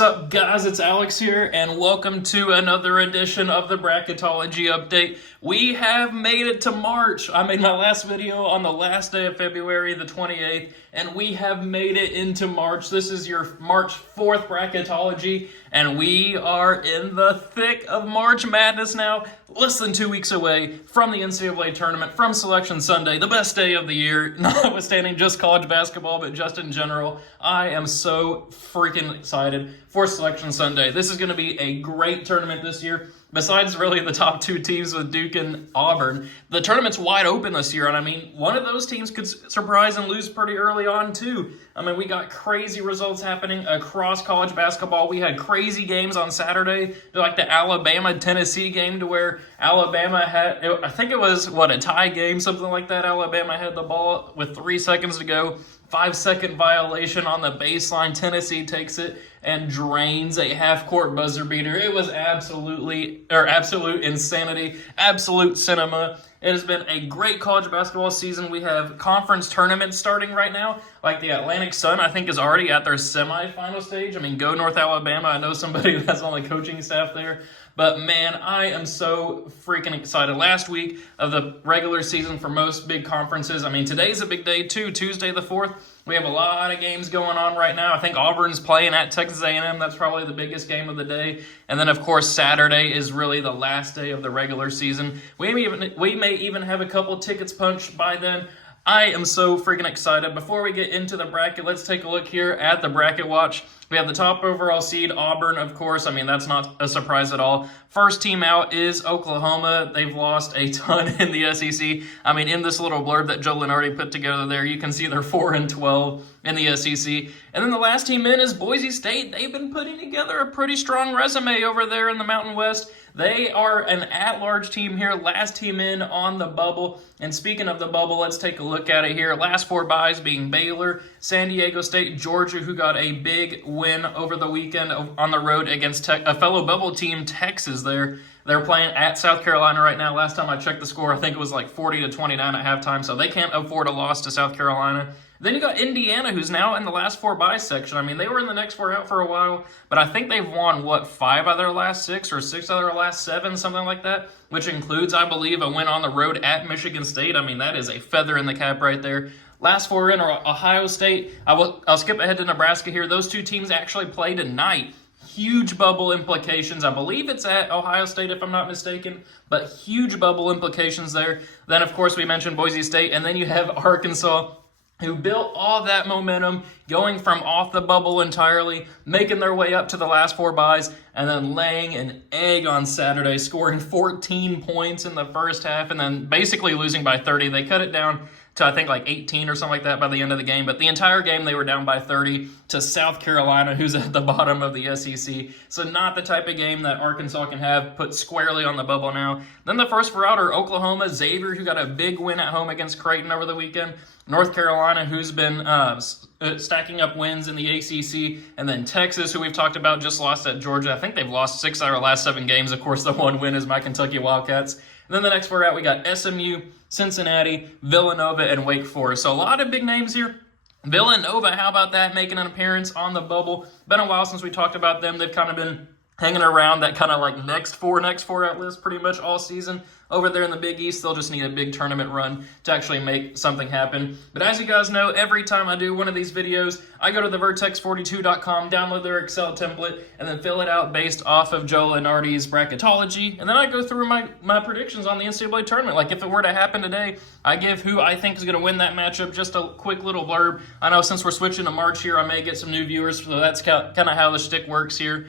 Sup guys, it's Alex here, and welcome to another edition of the Bracketology update. We have made it to March. I made my last video on the last day of February, the 28th, and we have made it into March. This is your March 4th Bracketology, and we are in the thick of March Madness now. Less than 2 weeks away from the NCAA Tournament, from Selection Sunday, the best day of the year, notwithstanding just college basketball, but just in general. I am so freaking excited for Selection Sunday. This is going to be a great tournament this year. Besides really the top two teams with Duke and Auburn, the tournament's wide open this year, and I mean, one of those teams could surprise and lose pretty early on too. I mean, we got crazy results happening across college basketball. We had crazy games on Saturday, like the Alabama-Tennessee game, to where Alabama had, I think it was, a tie game, something like that. Alabama had the ball with 3 seconds to go. 5-second violation on the baseline. Tennessee takes it and drains a half-court buzzer beater. It was absolute insanity, absolute cinema. It has been a great college basketball season. We have conference tournaments starting right now. Like the Atlantic Sun, I think, is already at their semifinal stage. I mean, go North Alabama. I know somebody that's on the coaching staff there. But man, I am so freaking excited. Last week of the regular season for most big conferences. I mean, today's a big day too, Tuesday the 4th. We have a lot of games going on right now. I think Auburn's playing at Texas A&M. That's probably the biggest game of the day. And then, of course, Saturday is really the last day of the regular season. We may even have a couple tickets punched by then. I am so freaking excited. Before we get into the bracket, let's take a look here at the bracket watch. We have the top overall seed, Auburn, of course. I mean, that's not a surprise at all. First team out is Oklahoma. They've lost a ton in the SEC. I mean, in this little blurb that Joe Lunardi put together there, you can see they're 4-12 in the SEC. And then the last team in is Boise State. They've been putting together a pretty strong resume over there in the Mountain West. They are an at-large team here, last team in on the bubble. And speaking of the bubble, let's take a look at it here. Last four byes being Baylor, San Diego State, Georgia, who got a big win over the weekend on the road against a fellow bubble team, Texas there. They're playing at South Carolina right now. Last time I checked the score, I think it was like 40-29 at halftime, so they can't afford a loss to South Carolina. Then you got Indiana, who's now in the last four bye section. I mean, they were in the next four out for a while, but I think they've won, 5 out of their last 6 or 6 out of their last 7, something like that, which includes, I believe, a win on the road at Michigan State. I mean, that is a feather in the cap right there. Last four in are Ohio State. I'll skip ahead to Nebraska here. Those two teams actually play tonight. Huge bubble implications. I believe it's at Ohio State, if I'm not mistaken, but huge bubble implications there. Then, of course, we mentioned Boise State, and then you have Arkansas, who built all that momentum, going from off the bubble entirely, making their way up to the last four byes, and then laying an egg on Saturday, scoring 14 points in the first half, and then basically losing by 30. They cut it down to, I think, like 18 or something like that by the end of the game. But the entire game, they were down by 30 to South Carolina, who's at the bottom of the SEC. So not the type of game that Arkansas can have put squarely on the bubble now. Then the first four out are Oklahoma, Xavier, who got a big win at home against Creighton over the weekend, North Carolina, who's been stacking up wins in the ACC, and then Texas, who we've talked about, just lost at Georgia. I think they've lost 6 out of their last 7 games. Of course, the one win is my Kentucky Wildcats. And then the next four out, we got SMU, Cincinnati, Villanova, and Wake Forest. So a lot of big names here. Villanova, how about that, making an appearance on the bubble? Been a while since we talked about them. They've kind of been hanging around that kind of like next four out list pretty much all season. Over there in the Big East, they'll just need a big tournament run to actually make something happen. But as you guys know, every time I do one of these videos, I go to the vertex42.com, download their Excel template, and then fill it out based off of Joe Lunardi's Bracketology. And then I go through my predictions on the NCAA Tournament. Like if it were to happen today, I give who I think is going to win that matchup. Just a quick little blurb. I know since we're switching to March here, I may get some new viewers, so that's kind of how the shtick works here.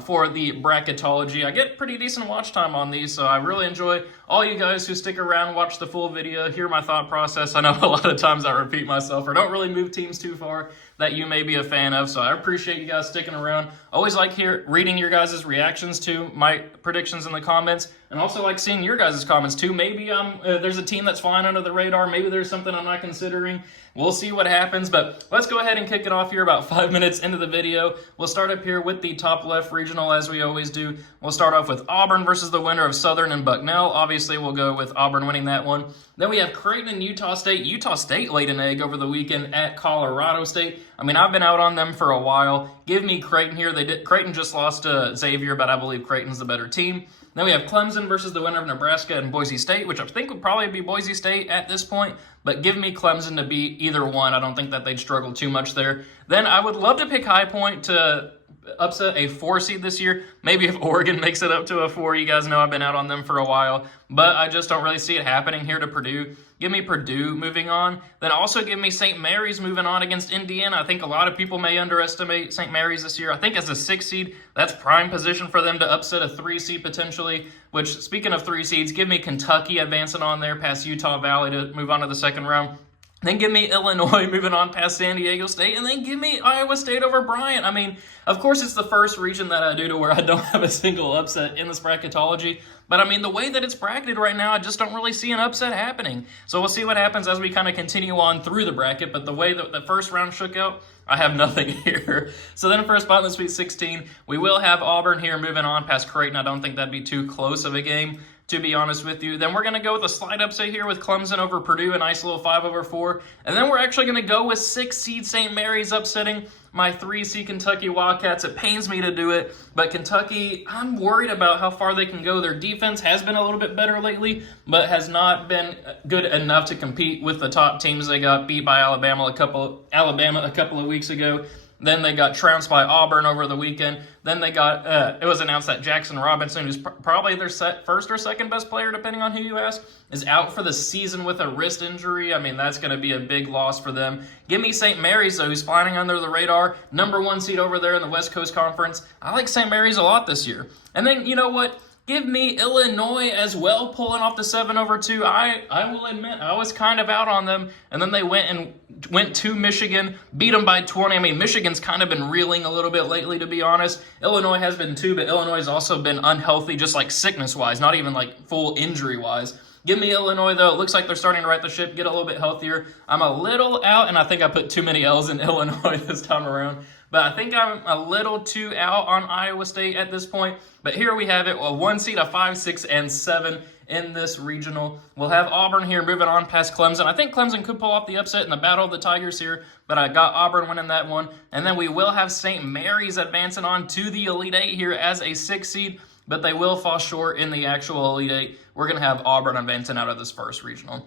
For the Bracketology. I get pretty decent watch time on these, so I really enjoy all you guys who stick around, watch the full video, hear my thought process. I know a lot of times I repeat myself or don't really move teams too far that you may be a fan of, so I appreciate you guys sticking around. Always like reading your guys' reactions to my predictions in the comments, and also like seeing your guys' comments too. Maybe there's a team that's flying under the radar. Maybe there's something I'm not considering. We'll see what happens, but let's go ahead and kick it off here about 5 minutes into the video. We'll start up here with the top left regional as we always do. We'll start off with Auburn versus the winner of Southern and Bucknell. Obviously, obviously we'll go with Auburn winning that one. Then we have Creighton and Utah State. Utah State laid an egg over the weekend at Colorado State. I mean, I've been out on them for a while. Give me Creighton here. Creighton just lost to Xavier, but I believe Creighton's the better team. Then we have Clemson versus the winner of Nebraska and Boise State, which I think would probably be Boise State at this point, but give me Clemson to beat either one. I don't think that they'd struggle too much there. Then I would love to pick High Point to upset a 4 seed this year. Maybe if Oregon makes it up to a 4. You guys know I've been out on them for a while, but I just don't really see it happening here to Purdue. Give me Purdue moving on. Then also give me St. Mary's moving on against Indiana. I think a lot of people may underestimate St. Mary's this year. I think as a 6 seed, that's prime position for them to upset a 3 seed potentially, which, speaking of 3 seeds, give me Kentucky advancing on there past Utah Valley to move on to the second round. Then give me Illinois moving on past San Diego State, and then give me Iowa State over Bryant. I mean, of course, it's the first region that I do to where I don't have a single upset in this bracketology. But, I mean, the way that it's bracketed right now, I just don't really see an upset happening. So we'll see what happens as we kind of continue on through the bracket. But the way that the first round shook out, I have nothing here. So then for a spot in the Sweet 16, we will have Auburn here moving on past Creighton. I don't think that'd be too close of a game, to be honest with you. Then we're going to go with a slight upset here with Clemson over Purdue, a nice little 5/4. And then we're actually going to go with 6 seed St. Mary's upsetting my 3 seed Kentucky Wildcats. It pains me to do it, but Kentucky, I'm worried about how far they can go. Their defense has been a little bit better lately, but has not been good enough to compete with the top teams. They got beat by Alabama a couple of weeks ago. Then they got trounced by Auburn over the weekend. Then they got, it was announced that Jackson Robinson, who's probably their first or second best player, depending on who you ask, is out for the season with a wrist injury. I mean, that's going to be a big loss for them. Give me St. Mary's, though, who's flying under the radar. Number 1 seed over there in the West Coast Conference. I like St. Mary's a lot this year. And then, you know what? Give me Illinois as well, pulling off the 7/2. I will admit, I was kind of out on them, and then they went to Michigan, beat them by 20. I mean, Michigan's kind of been reeling a little bit lately, to be honest. Illinois has been too, but Illinois has also been unhealthy, just like sickness-wise, not even like full injury-wise. Give me Illinois, though. It looks like they're starting to right the ship, get a little bit healthier. I'm a little out, and I think I put too many L's in Illinois this time around. But I think I'm a little too out on Iowa State at this point. But here we have it, a 1 seed, a 5, 6, and 7 in this regional. We'll have Auburn here moving on past Clemson. I think Clemson could pull off the upset in the Battle of the Tigers here, but I got Auburn winning that one. And then we will have St. Mary's advancing on to the Elite 8 here as a 6 seed, but they will fall short in the actual Elite 8. We're going to have Auburn advancing out of this first regional.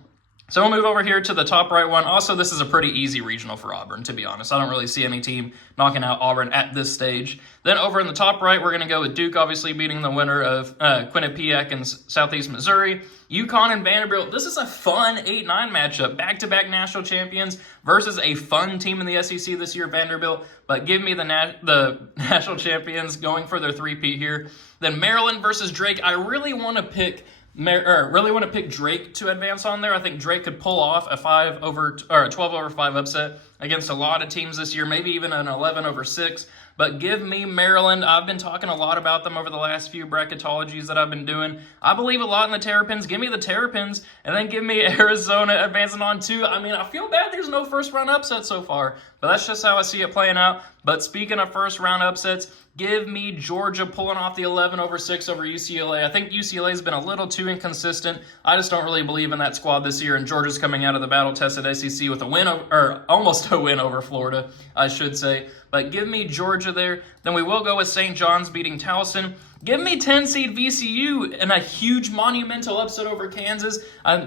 So we'll move over here to the top right one. Also, this is a pretty easy regional for Auburn, to be honest. I don't really see any team knocking out Auburn at this stage. Then over in the top right, we're going to go with Duke, obviously beating the winner of Quinnipiac and Southeast Missouri. UConn and Vanderbilt. This is a fun 8-9 matchup. Back-to-back national champions versus a fun team in the SEC this year, Vanderbilt. But give me the national champions going for their three-peat here. Then Maryland versus Drake. I really want to pick Drake to advance on there. I think Drake could pull off a 12/5 upset against a lot of teams this year, maybe even an 11/6. But give me Maryland. I've been talking a lot about them over the last few bracketologies that I've been doing. I believe a lot in the Terrapins. Give me the Terrapins, and then give me Arizona advancing on too. I mean, I feel bad there's no first-round upset so far, but that's just how I see it playing out. But speaking of first-round upsets, give me Georgia pulling off the 11/6 over UCLA. I think UCLA's been a little too inconsistent. I just don't really believe in that squad this year, and Georgia's coming out of the battle-tested SEC with a win, or almost a win over Florida, I should say. But give me Georgia there. Then we will go with St. John's beating Towson. Give me 10-seed VCU and a huge monumental upset over Kansas.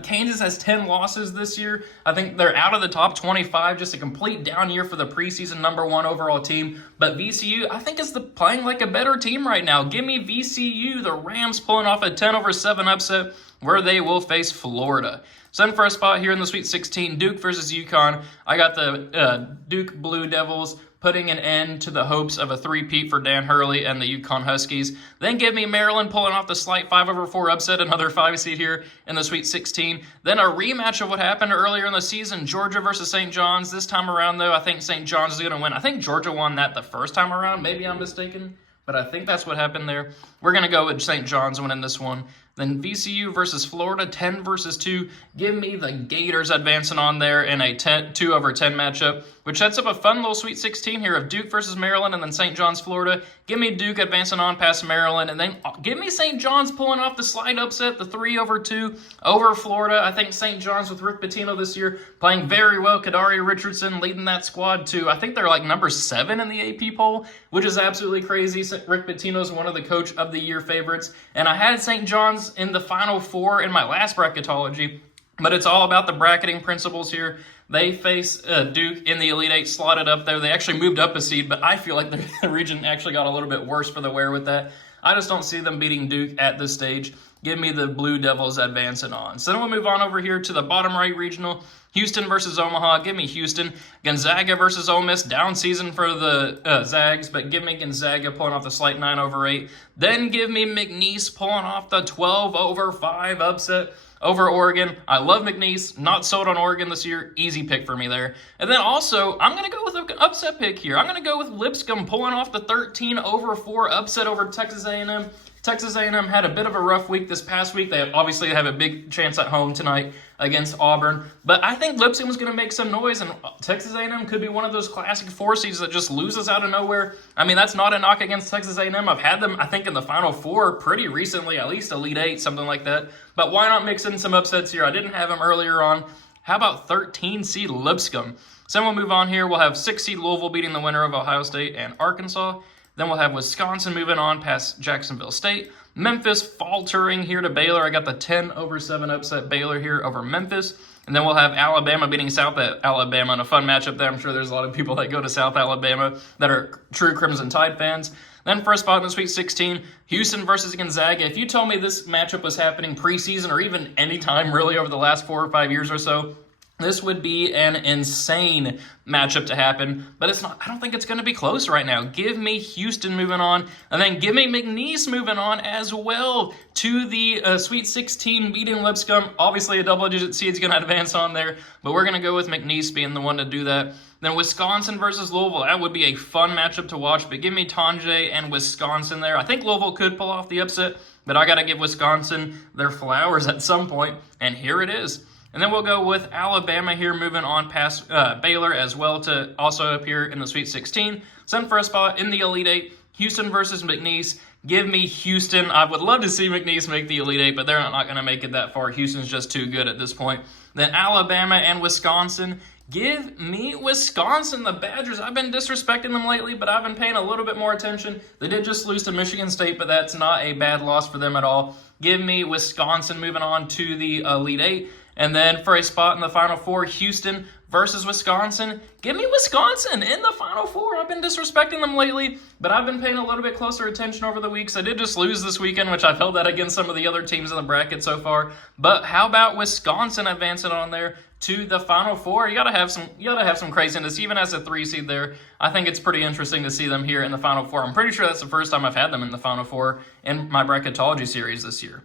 Kansas has 10 losses this year. I think they're out of the top 25, just a complete down year for the preseason #1 overall team. But VCU, I think, is playing like a better team right now. Give me VCU, the Rams pulling off a 10/7 upset where they will face Florida. So then for a spot here in the Sweet 16, Duke versus UConn. I got the Duke Blue Devils putting an end to the hopes of a three-peat for Dan Hurley and the UConn Huskies. Then give me Maryland pulling off the slight 5/4 upset, another 5 seed here in the Sweet 16. Then a rematch of what happened earlier in the season, Georgia versus St. John's. This time around, though, I think St. John's is going to win. I think Georgia won that the first time around. Maybe I'm mistaken, but I think that's what happened there. We're going to go with St. John's winning this one. Then VCU versus Florida, 10 versus 2. Give me the Gators advancing on there in a 2/10 matchup, which sets up a fun little Sweet 16 here of Duke versus Maryland and then St. John's, Florida. Give me Duke advancing on past Maryland, and then give me St. John's pulling off the slide upset, the 3/2 over Florida. I think St. John's with Rick Pitino this year playing very well. Kadari Richardson leading that squad too. I think they're like number 7 in the AP poll, which is absolutely crazy. Rick Pitino is one of the Coach of the Year favorites, and I had St. John's in the Final Four in my last bracketology, but it's all about the bracketing principles here. They face Duke in the Elite Eight, slotted up there. They actually moved up a seed, but I feel like the region actually got a little bit worse for the wear with that. I just don't see them beating Duke at this stage. Give me the Blue Devils advancing on. So then we'll move on over here to the bottom right regional. Houston versus Omaha. Give me Houston. Gonzaga versus Ole Miss. Down season for the Zags, but give me Gonzaga pulling off the slight 9/8. Then give me McNeese pulling off the 12/5 upset over Oregon. I love McNeese. Not sold on Oregon this year. Easy pick for me there. And then also, I'm going to go with an upset pick here. I'm going to go with Lipscomb pulling off the 13/4 upset over Texas A&M. Texas A&M had a bit of a rough week this past week. They obviously have a big chance at home tonight against Auburn. But I think Lipscomb was going to make some noise, and Texas A&M could be one of those classic 4 seeds that just loses out of nowhere. I mean, that's not a knock against Texas A&M. I've had them, I think, in the Final Four pretty recently, at least Elite Eight, something like that. But why not mix in some upsets here? I didn't have them earlier on. How about 13 seed Lipscomb? So then we'll move on here. We'll have 6 seed Louisville beating the winner of Ohio State and Arkansas. Then we'll have Wisconsin moving on past Jacksonville State. Memphis faltering here to Baylor. I got the 10/7 upset Baylor here over Memphis. And then we'll have Alabama beating South Alabama in a fun matchup there. I'm sure there's a lot of people that go to South Alabama that are true Crimson Tide fans. Then first spot in the Sweet 16, Houston versus Gonzaga. If you told me this matchup was happening preseason or even any time really over the last 4 or 5 years or so, this would be an insane matchup to happen, but it's not. I don't think it's going to be close right now. Give me Houston moving on, and then give me McNeese moving on as well to the Sweet 16 beating Lipscomb. Obviously, a double-digit seed is going to advance on there, but we're going to go with McNeese being the one to do that. Then Wisconsin versus Louisville. That would be a fun matchup to watch, but give me Tanjay and Wisconsin there. I think Louisville could pull off the upset, but I got to give Wisconsin their flowers at some point, and here it is. And then we'll go with Alabama here, moving on past Baylor as well to also appear in the Sweet 16. Send for a spot in the Elite Eight, Houston versus McNeese. Give me Houston. I would love to see McNeese make the Elite Eight, but they're not going to make it that far. Houston's just too good at this point. Then Alabama and Wisconsin. Give me Wisconsin, the Badgers. I've been disrespecting them lately, but I've been paying a little bit more attention. They did just lose to Michigan State, but that's not a bad loss for them at all. Give me Wisconsin moving on to the Elite Eight. And then for a spot in the Final Four, Houston versus Wisconsin. Give me Wisconsin in the Final Four. I've been disrespecting them lately, but I've been paying a little bit closer attention over the weeks. I did just lose this weekend, which I felt that against some of the other teams in the bracket so far. But how about Wisconsin advancing on there to the Final Four? You gotta have some craziness, even as a 3 seed there. I think it's pretty interesting to see them here in the Final Four. I'm pretty sure that's the first time I've had them in the Final Four in my bracketology series this year.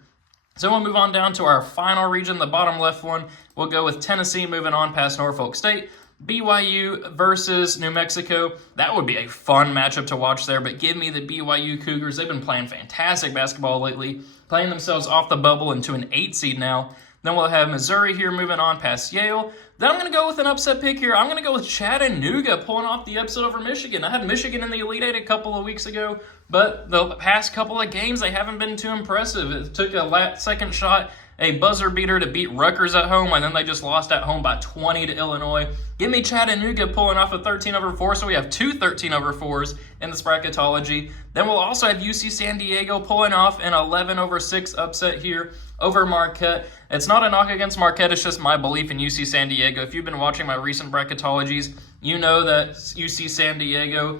So we'll move on down to our final region, the bottom left one. We'll go with Tennessee moving on past Norfolk State. BYU versus New Mexico. That would be a fun matchup to watch there, but give me the BYU Cougars. They've been playing fantastic basketball lately, playing themselves off the bubble into an 8 seed now. Then we'll have Missouri here moving on past Yale. Then I'm going to go with an upset pick here. I'm going to go with Chattanooga pulling off the upset over Michigan. I had Michigan in the Elite Eight a couple of weeks ago, but the past couple of games, they haven't been too impressive. It took a second shot, a buzzer beater to beat Rutgers at home, and then they just lost at home by 20 to Illinois. Give me Chattanooga pulling off a 13/4, so we have 2 13/4s in this bracketology. Then we'll also have UC San Diego pulling off an 11/6 upset here over Marquette. It's not a knock against Marquette, it's just my belief in UC San Diego. If you've been watching my recent bracketologies, you know that UC San Diego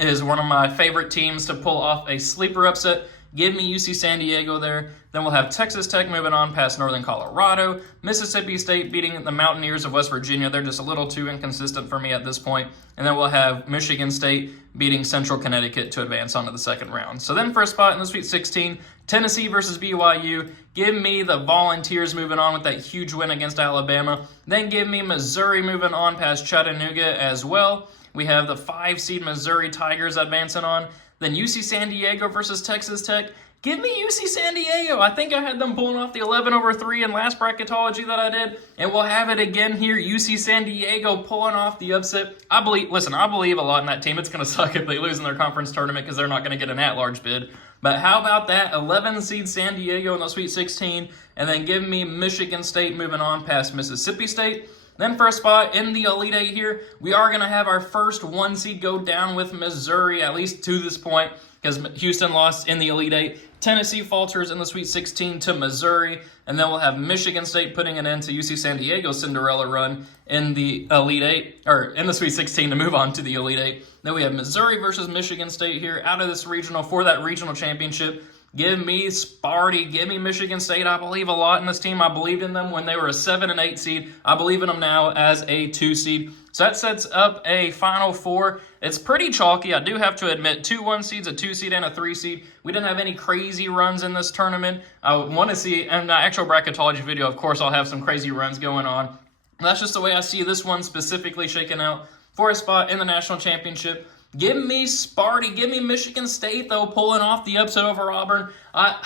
is one of my favorite teams to pull off a sleeper upset. Give me UC San Diego there. Then we'll have Texas Tech moving on past Northern Colorado. Mississippi State beating the Mountaineers of West Virginia. They're just a little too inconsistent for me at this point. And then we'll have Michigan State beating Central Connecticut to advance on to the second round. So then for a spot in the Sweet 16, Tennessee versus BYU. Give me the Volunteers moving on with that huge win against Alabama. Then give me Missouri moving on past Chattanooga as well. We have the 5 seed Missouri Tigers advancing on. Then UC San Diego versus Texas Tech. Give me UC San Diego. I think I had them pulling off the 11/3 in last bracketology that I did, and we'll have it again here. UC San Diego pulling off the upset. I believe a lot in that team. It's going to suck if they lose in their conference tournament because they're not going to get an at-large bid. But how about that 11 seed San Diego in the Sweet 16, and then give me Michigan State moving on past Mississippi State. Then for a spot in the Elite Eight here, we are going to have our first 1 seed go down with Missouri, at least to this point, because Houston lost in the Elite Eight. Tennessee falters in the Sweet 16 to Missouri, and then we'll have Michigan State putting an end to UC San Diego's Cinderella run in the Elite Eight, or in the Sweet 16 to move on to the Elite Eight. Then we have Missouri versus Michigan State here out of this regional for that regional championship. Give me Sparty. Give me Michigan State. I believe a lot in this team. I believed in them when they were a 7 and 8 seed. I believe in them now as a 2 seed. So that sets up a Final Four. It's pretty chalky. I do have to admit, 2 1 seeds, a 2 seed, and a 3 seed. We didn't have any crazy runs in this tournament. I want to see, in the actual bracketology video, of course, I'll have some crazy runs going on. That's just the way I see this one specifically shaking out for a spot in the national championship. Give me Sparty. Give me Michigan State, though, pulling off the upset over Auburn. I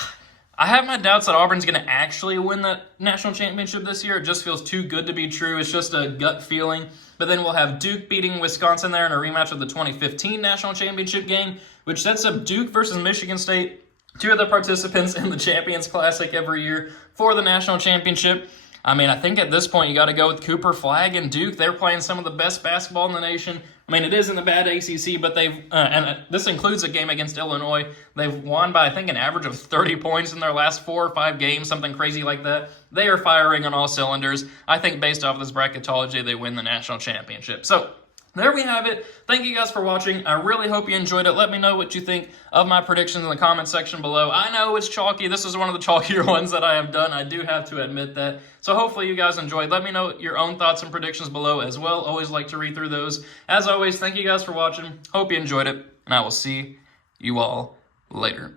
have my doubts that Auburn's going to actually win the national championship this year. It just feels too good to be true. It's just a gut feeling. But then we'll have Duke beating Wisconsin there in a rematch of the 2015 national championship game, which sets up Duke versus Michigan State, 2 of the participants in the Champions Classic every year for the national championship. I mean, I think at this point you got to go with Cooper Flagg and Duke. They're playing some of the best basketball in the nation. I mean, it is in the bad ACC, but this includes a game against Illinois. They've won by, I think, an average of 30 points in their last 4 or 5 games, something crazy like that. They are firing on all cylinders. I think based off of this bracketology, they win the national championship. So there we have it. Thank you guys for watching. I really hope you enjoyed it. Let me know what you think of my predictions in the comment section below. I know it's chalky. This is one of the chalkier ones that I have done. I do have to admit that. So hopefully you guys enjoyed. Let me know your own thoughts and predictions below as well. Always like to read through those. As always, thank you guys for watching. Hope you enjoyed it, and I will see you all later.